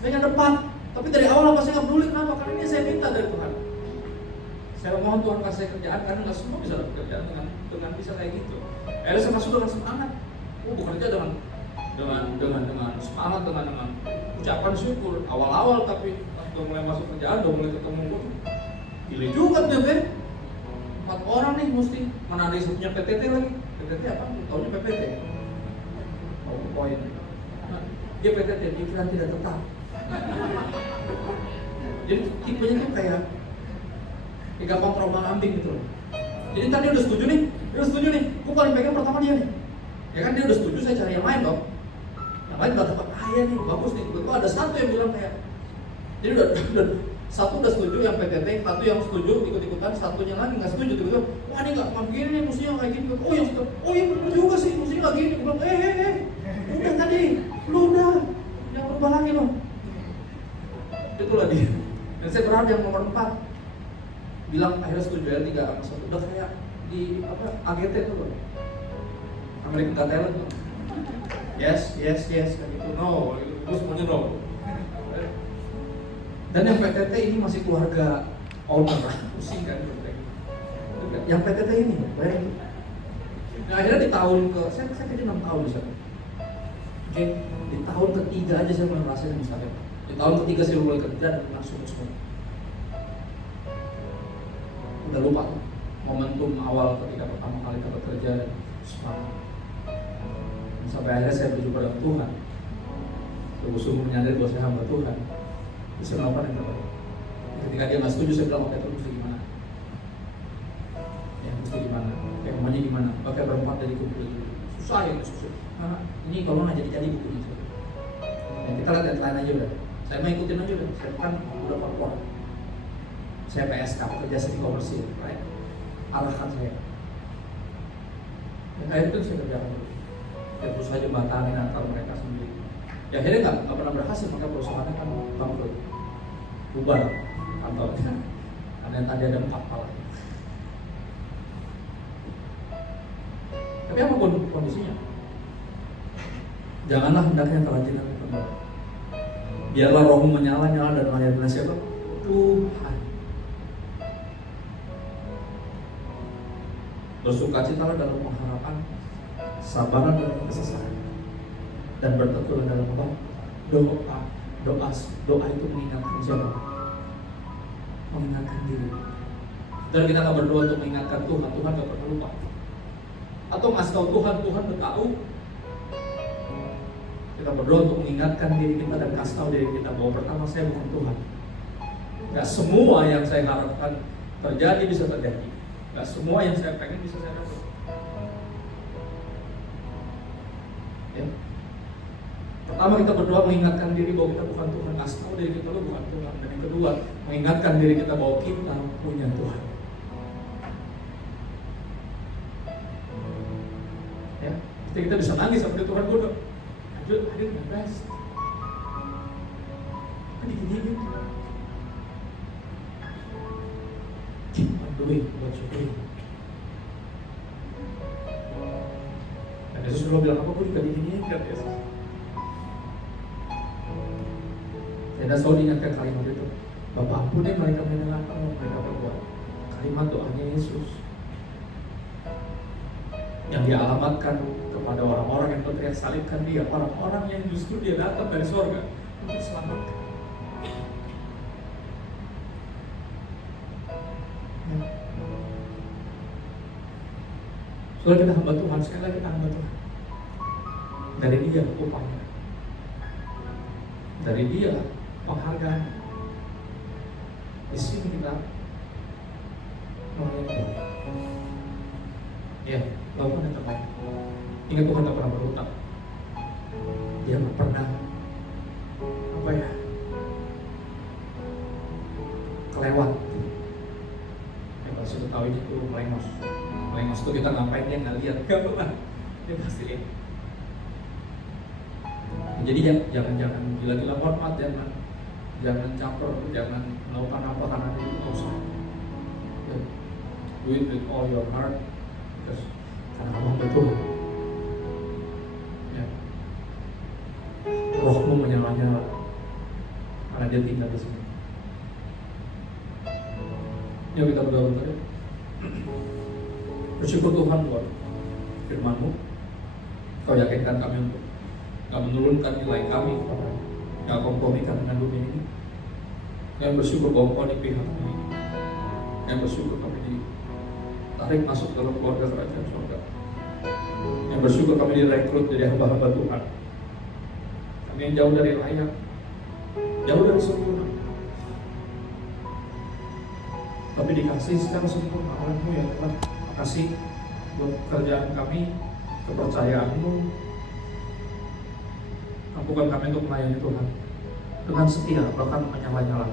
Saya ada 4. Tapi dari awal apa saya nggak peduli, kenapa? Karena ini saya minta dari Tuhan. Saya mohon Tuhan kasih kerjaan, karena nggak semua bisa dapat kerjaan dengan bisa kayak gitu. Saya masuk dengan semangat. Bekerja dengan semangat, dengan ucapan syukur awal-awal, tapi udah mulai masuk kerjaan, udah mulai ketemu gue. Pilih juga tuh Ben. 4 orang nih mesti mana ada punya PTT lagi. PTT apa? Tahunya PPT. Oh, poin. Dia PTT, pikiran tidak tetap. Jadi tipenya tuh kayak gampang terombang-ambing gitu loh. Jadi tadi udah setuju nih, gue paling pegang pertama dia nih. Ya kan dia udah setuju, saya cari yang lain dong. Yang lain gak dapat, ya nih, bagus nih. Betul ada satu yang bilang kayak, jadi udah Satu udah setuju yang PTT, satu yang setuju ikut-ikutan, satunya lagi nggak setuju gitu. Wah ini nggak begini nih, mestinya kayak gini. Oh yang setuju, oh iya benar juga sih, mestinya nggak gini. Gue bilang, udah tadi, lu udah, jangan berubah lagi loh. Itulah dia. Dan saya berharap yang nomor 4 bilang akhirnya setuju ya 3 sama 1. Udah kayak di apa AGT tuh loh, American Got Talent tuh. Yes kayak gitu. No, gue semuanya no. Dan yang PTT ini masih keluarga owner, pusing kan. Yang PTT ini, bayangin. Nah, akhirnya di tahun saya kayaknya 6 tahun di sana. Oke, di tahun ketiga aja saya mulai ngerasain misalnya. Di tahun ketiga saya mulai kerja dan langsung semua. Udah lupa momentum awal ketika pertama kali dapat kerja dan semangat. Sampai akhirnya saya berjumpa dengan Tuhan. Sungguh-sungguh menyadari bahwa saya hamba Tuhan. Bisa melakukan yang terbaik. Ketika dia nggak setuju, saya bilang oke, terus mesti gimana? Ya mesti gimana? Kayak namanya gimana? Pakai berempat dari kumpul itu susah ya, susah. Nah, ini kalau nggak jadi bukunya. Ya, kita lihat deadline aja udah. Saya mau ikutin aja udah. Saya kan udah korporat. Saya PSK, kerja seni komersil, right? Arahkan saya. Dan akhirnya itu saya kerjakan dulu. Ya terus saja batanin antar mereka sendiri. Ya akhirnya nggak pernah berhasil, maka perusahaannya kan bangkrut, bubar kantornya. Karena yang tadi ada 4 kepala. Tapi apapun kondisinya, janganlah hendaknya kerajinan kembali. Biarlah rohmu menyala-nyala dan melayani siapa? Tuhan. Bersukacitalah dalam pengharapan, sabaran dalam kesesakan, dan bertekunlah dalam apa? Doa itu mengingatkan siapa? Mengingatkan diri. Dan kita nggak berdoa untuk mengingatkan Tuhan nggak pernah lupa. Atau ngasih tahu Tuhan udah tahu. Kita berdoa untuk mengingatkan diri kita dan kasih tahu diri kita bahwa pertama saya bukan Tuhan. Gak semua yang saya harapkan terjadi bisa terjadi. Gak semua yang saya pengen bisa saya dapat. Ya. Pertama kita berdoa mengingatkan diri bahwa kita bukan Tuhan, kasih tahu diri kita bukan Tuhan. Dan yang kedua, mengingatkan diri kita bahwa kita punya Tuhan. Ya, jadi kita bisa nangis sama Tuhan, gue udah hadir dengan best. Kan gini-gini. Keep on doing what you're doing. Dan Yesus selalu bilang apa, gue juga diginiin kan Yesus. Saya selalu diingatkan kalimat itu, Bapak ampuni mereka mendengar apa yang mereka perbuat. Kalimat doanya Yesus yang dia alamatkan kepada orang-orang yang berteriak salibkan dia, orang-orang yang justru dia datang dari surga untuk selamatkan. Soalnya kita hamba Tuhan, sekali lagi kita hamba Tuhan. Dari dia upahnya, dari dia penghargaan. Di sini kita melayani Tuhan. Ya, lakukan yang terbaik. Ingat Tuhan tak pernah berhutang. Dia tak pernah kelewat. Ya, kalau sudah tahu ini tuh melengos tuh kita ngapain dia nggak lihat, nggak pernah. Dia pasti lihat. Jadi jangan gila-gila hormat, jangan caper, jangan melakukan apa karena itu nggak usah. Ya, do it with all your heart, karena kamu betul. Ya, rohmu menyala-nyala karena dia tinggal di sini. Yuk kita berdoa bentar. Bersyukur Tuhan buat firman-Mu. Kau yakinkan kami untuk gak menurunkan nilai kami, gak kompromikan dengan dunia ini. Yang bersyukur bahwa Kau di pihak kami. Yang bersyukur kami ditarik masuk dalam keluarga kerajaan surga. Yang bersyukur kami direkrut jadi hamba-hamba Tuhan. Kami yang jauh dari layak, jauh dari sempurna, tapi dikasih secara sempurna oleh-Mu ya Tuhan. Makasih buat pekerjaan kami, kepercayaan-Mu. Ampunkan kami untuk melayani Tuhan dengan setia, bahkan menyala-nyala.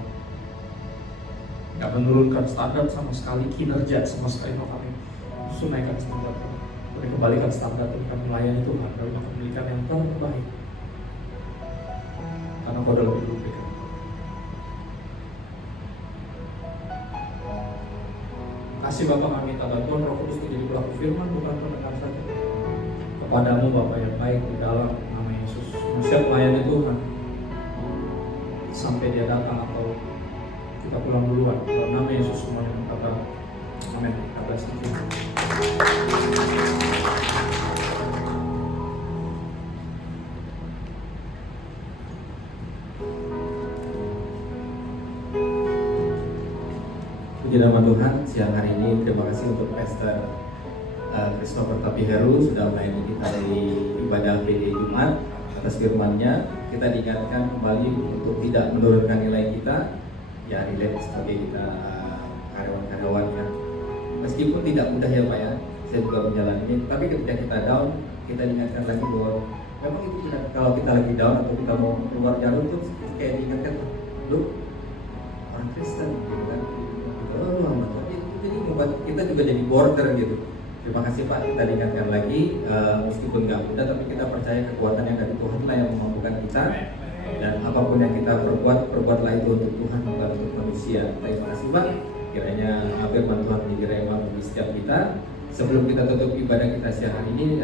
nggak menurunkan standar sama sekali, kinerja sama sekali kami justru naikkan standar kami. Boleh kembalikan standar dan kami melayani Tuhan dan akan memberikan yang terbaik karena Kau udah lebih dulu berikan. Kasih Bapak, kami minta bantuan Roh Kudus menjadi pelaku firman, bukan pendengar saja. Kepadamu Bapak yang baik di dalam nama Yesus, siap melayani Tuhan sampai Dia datang atau kita pulang duluan. Dalam nama Yesus semuanya berkata amin. God bless you. Puji nama Tuhan, siang hari ini terima kasih untuk Pastor Christopher Tapiheru sudah melayani kita dari ibadah PD Jumat. Atas firman-Nya kita diingatkan kembali untuk tidak menurunkan nilai kita, ya relate sebagai kita karyawan-karyawan ya. Meskipun tidak mudah ya Pak ya, saya juga menjalani, tapi ketika kita down, kita diingatkan lagi bahwa memang itu kalau kita lagi down atau kita mau keluar jalur tuh kayak diingatkan, lu orang Kristen gitu kan. Jadi membuat kita juga jadi border gitu. Terima kasih Pak, kita diingatkan lagi, meskipun nggak mudah tapi kita percaya kekuatan yang dari Tuhan lah yang memampukan kita. Dan apapun yang kita perbuatlah itu untuk Tuhan, bukan untuk manusia. Terima kasih Pak, kiranya firman Tuhan menjadi rema bagi setiap kita. Sebelum kita tutup ibadah kita siang hari ini,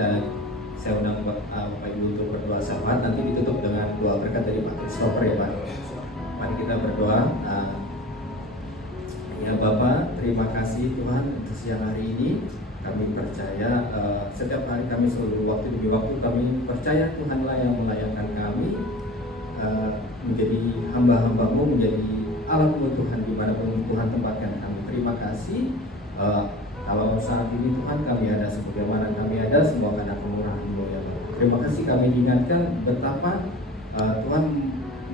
saya undang Bapak Ibu untuk berdoa syafaat. Nanti ditutup dengan doa berkat dari Pak Christopher ya Pak. Mari kita berdoa. Ya Bapak, terima kasih Tuhan untuk siang hari ini. Kami percaya setiap hari kami selalu waktu demi waktu kami percaya Tuhanlah yang melayangkan kami menjadi hamba-hamba-Mu, menjadi alat-Mu Tuhan dimanapun Tuhan tempatkan kami. Terima kasih. Kalau saat ini Tuhan kami ada sebagaimana kami ada, semua karena kemurahan-Mu ya Bapak. Terima kasih kami diingatkan betapa Tuhan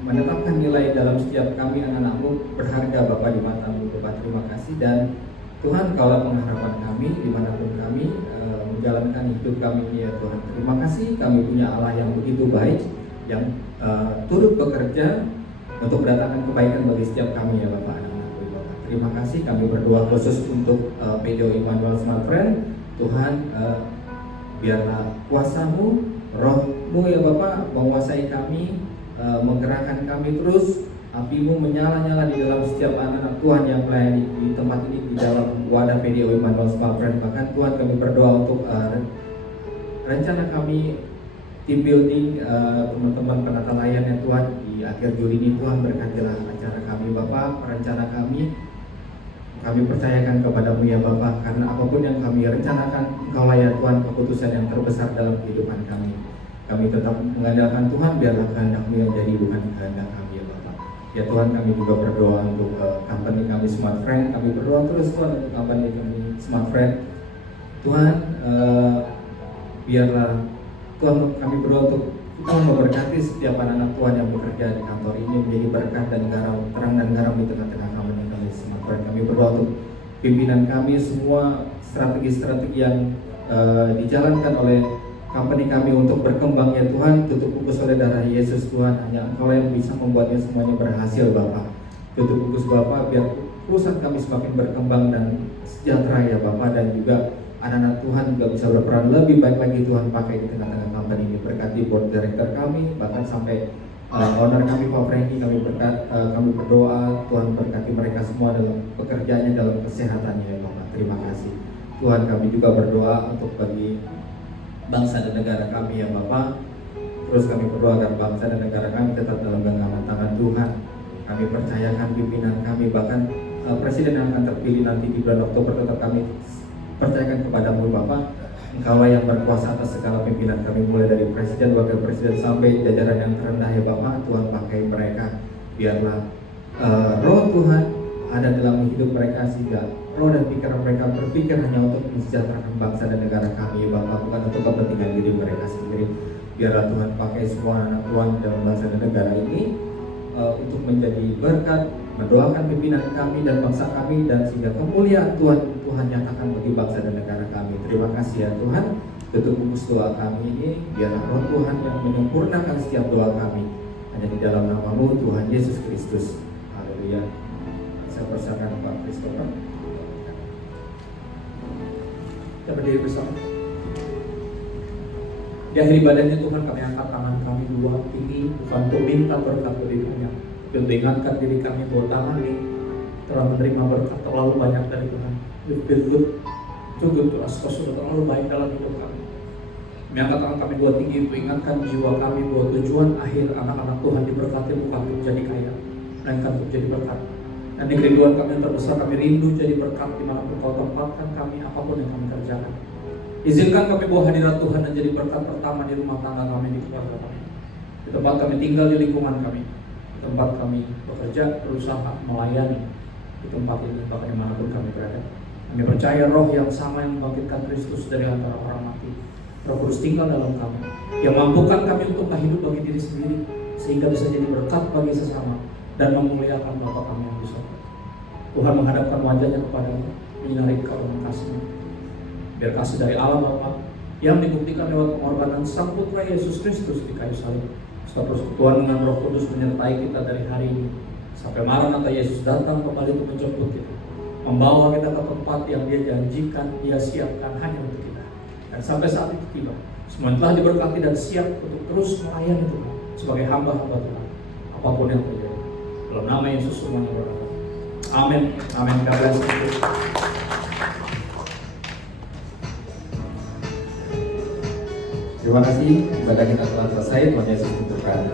menetapkan nilai dalam setiap kami anak-anak-Mu berharga Bapak di mata-Mu Bapak. Terima kasih dan Tuhan kaulah pengharapan kami dimanapun kami menjalankan hidup kami ini ya Tuhan. Terima kasih kami punya Allah yang begitu baik yang turut bekerja untuk mendatangkan kebaikan bagi setiap kami ya Bapak anak-anak Bapak. Terima kasih kami berdoa khusus untuk PDO Immanuel Smart Friend. Tuhan biarlah kuasa-Mu, Roh-Mu ya Bapak menguasai kami, menggerakkan kami terus, api-Mu menyala-nyala di dalam setiap anak-anak Tuhan yang melayani di tempat ini, di dalam wadah PDO Immanuel Smart Friend. Bahkan Tuhan kami berdoa untuk rencana kami team building, teman-teman penata layan ya Tuhan di akhir Juli ini. Tuhan berkatilah acara kami Bapak, rencana kami percayakan kepadamu ya Bapak, karena apapun yang kami rencanakan Engkaulah ya Tuhan keputusan yang terbesar dalam kehidupan kami. Kami tetap mengandalkan Tuhan, biarlah kehendak-Mu yang jadi bukan kehendak kami ya Bapak. Ya Tuhan, kami juga berdoa untuk company kami Smart Friend. Kami berdoa terus Tuhan untuk company kami Smart Friend. Tuhan, biarlah Tuhan, kami berdoa untuk Tuhan memberkati setiap anak-anak Tuhan yang bekerja di kantor ini menjadi berkat dan garam, terang dan garam di tengah-tengah kami Smart Friend. Kami berdoa untuk pimpinan kami semua, strategi-strategi yang dijalankan oleh company kami untuk berkembang ya Tuhan, tutup bungkus oleh darah Yesus Tuhan. Hanya Engkau yang bisa membuatnya semuanya berhasil Bapak. Tutup bungkus Bapak, biar perusahaan kami semakin berkembang dan sejahtera ya Bapak. Dan juga anak-anak Tuhan juga bisa berperan lebih baik lagi Tuhan pakai di tengah-tengah company ini. Berkati board director kami, bahkan sampai owner kami Pak Franky, kami berdoa Tuhan berkati mereka semua dalam pekerjaannya, dalam kesehatannya ya Bapak. Terima kasih Tuhan. Kami juga berdoa untuk bagi bangsa dan negara kami ya Bapak. Terus kami berdoa agar bangsa dan negara kami tetap dalam genggaman tangan Tuhan. Kami percayakan pimpinan kami, bahkan presiden yang akan terpilih nanti di bulan Oktober, tetap kami percayakan kepadamu Bapak. Engkaulah yang berkuasa atas segala pimpinan kami, mulai dari presiden, wakil presiden sampai jajaran yang terendah ya Bapak. Tuhan pakai mereka, biarlah roh Tuhan ada dalam hidup mereka, sehingga roh dan pikiran mereka berpikir hanya untuk mensejahterakan bangsa dan negara kami ya Bapak, bukan untuk kepentingan diri mereka sendiri. Biarlah Tuhan pakai semua anak Tuhan dalam bangsa dan negara ini untuk menjadi berkat, mendoakan pimpinan kami dan bangsa kami, dan sehingga kemuliaan Tuhan nyatakan bagi bangsa dan negara kami. Terima kasih ya Tuhan. Tutup bungkus doa kami ini, biarlah roh Tuhan yang menyempurnakan setiap doa kami, hanya di dalam nama-Mu Tuhan Yesus Kristus. Haleluya. Saya persilakan Pak Christopher. Kita berdiri bersama. Di akhir ibadahnya Tuhan, kami angkat tangan kami dua tinggi, bukan untuk minta berkat dari dunia, tapi untuk ingatkan diri kami bahwa tangan ini telah menerima berkat terlalu banyak dari Tuhan. You've been good, too good to us. Kau sudah terlalu baik dalam hidup kami. Kami angkat tangan kami dua tinggi untuk ingatkan jiwa kami bahwa tujuan akhir anak-anak Tuhan diberkati bukan untuk jadi kaya, melainkan untuk jadi berkat. Dan di kerinduan kami yang terbesar, kami rindu jadi berkat dimanapun Kau tempatkan kami, apapun yang kami kerjakan. Izinkan kami bawa hadirat Tuhan dan jadi berkat pertama di rumah tangga kami, di keluarga kami, di tempat kami tinggal, di lingkungan kami, di tempat kami bekerja, berusaha, melayani, di tempat ini, bahkan dimanapun kami berada. Kami percaya roh yang sama yang membangkitkan Kristus dari antara orang mati, Roh Kudus tinggal dalam kami, yang mampukan kami untuk hidup bagi diri sendiri, sehingga bisa jadi berkat bagi sesama dan memuliakan Bapa kami yang di surga. Tuhan menghadapkan wajahnya kepadamu, menyinari kau dengan kasih-Nya. Biar kasih dari Allah Bapa yang dibuktikan lewat pengorbanan Sang Putra Yesus Kristus di kayu salib, serta persekutuan dengan Roh Kudus menyertai kita dari hari ini sampai Maranatha Yesus datang kembali untuk menjemput kita, membawa kita ke tempat yang Dia janjikan, Dia siapkan hanya untuk kita. Dan sampai saat itu tiba, semua telah diberkati dan siap untuk terus melayani Tuhan sebagai hamba-hamba Tuhan, apapun yang terjadi. Dalam nama Yesus semuanya berdoa. Amin. Amin. God bless you. Terima kasih, ibadah kita telah selesai. Tuhan Yesus memberkati.